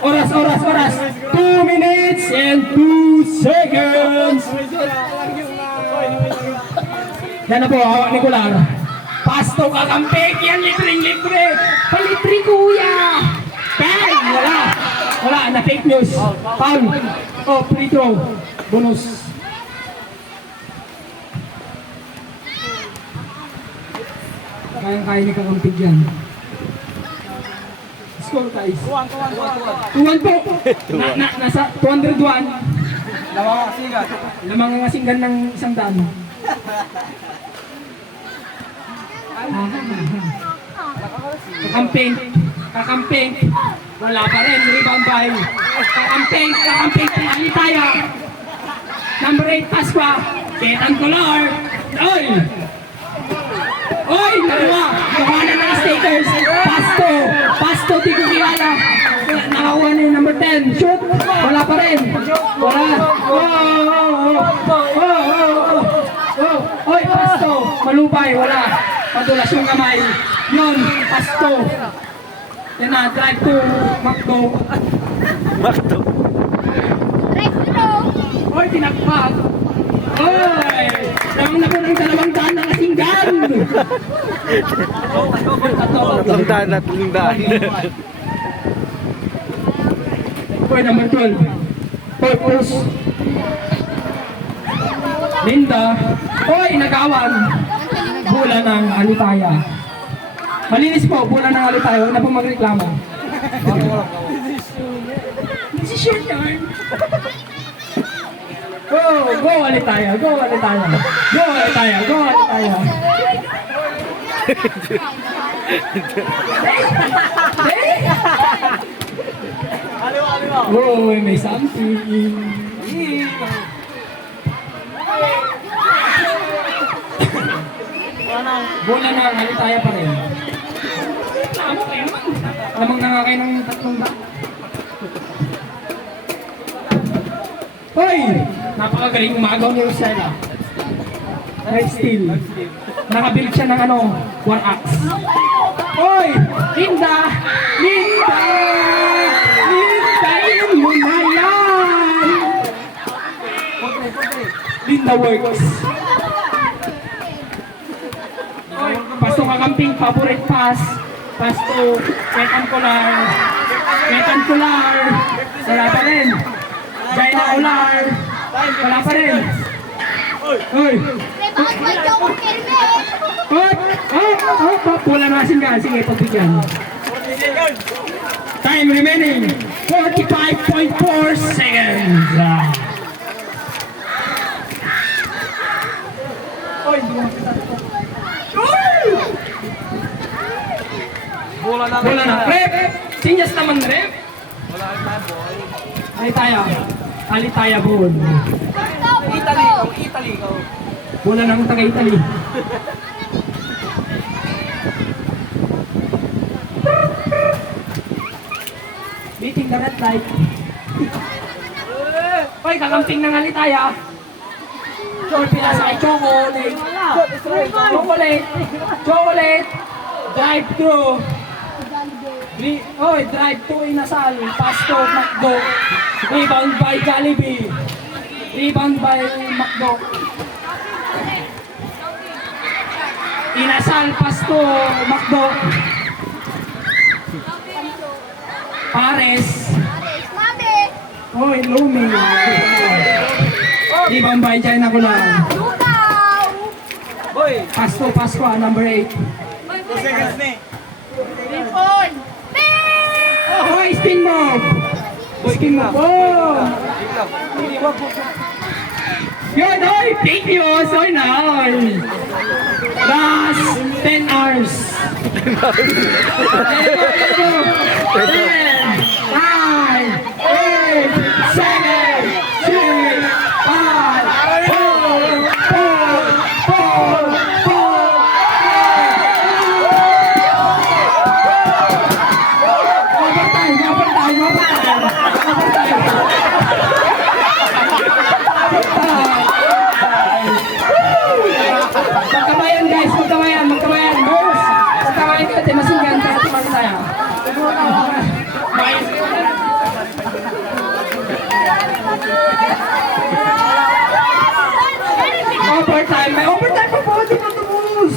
Oras. 2 minutes and 2 seconds. Yan na po, hawak ni Kular. Pasto kakampik, yan libre. Palibre kuya. Bang! Wala, na fake news. Foul. Oh, free throw. Bonus. Kaya ni kakampik yan. Score guys. 2-1 po. Nasa 201. Lamang ang asinggan ng isang daan. Kakamping. Wala pa rin. Rebound by. Kakamping. Alitaya. Number 8, Pasqua. Ketan Colar. Oy! Nakuha na Stakers. Pasto, di ko kilala. Nakakuha na yung number 10. Shoot! Wala pa rin. Wala. Oy, Pasto! Malubay, wala. Padulas yung kamay. Yun, Pasto. Yan na, drive to Macdo. Oy, tinakpak. Oy! Lamang na po ng 200 na kasinggan. Tatlong daan. Oy, number 12. Purpose. Linda. Oy, nagawan. Bola ng Alitaya. Malinis po, bola ng Alitaya. Huwag na po magreklamo. This is your turn. Go Alitaya. Oh, may something. Bola na, Alitaya pa rin. Lamang na nga kayo ng 3 ba? Hoy! Napakagaling umagaw ni Rosella. Right steal. Nakabuild siya ng war axe. Hoy! Linda! Yun mo na yan! Linda works. Pasto kakamping, favorite pass. Pasto, Ketan Colar. Wala pa rin. Jaina Olar. Wala pa rin. Hoy! Wala na kasinggan. Sige, pagbigyan. Time remaining 45.4 seconds. Bola na. Rep! Sinyas naman, rep! Alitaya ball. Italy. Bola ng taga-Italy. Meeting the red light. Hoy, kakamping ng Alitaya. Short pinasa kay Chocolate. Drive through. Drive to Inasal. Pasto, Macdo. Rebound by Jollibee. Macdo. Inasal, Pasto, Macdo. Pares. Hoy, Lumi. Rebound by China Kulang. Pasto, number 8. 2 seconds na eh. Hoy, spin move. Good, hoy, fake news. Hoy, nice. Last 10 hours. 10, 9, 8, 7, 6, 5, 4, 3, Overtime. May overtime pa po. Di pa tapos.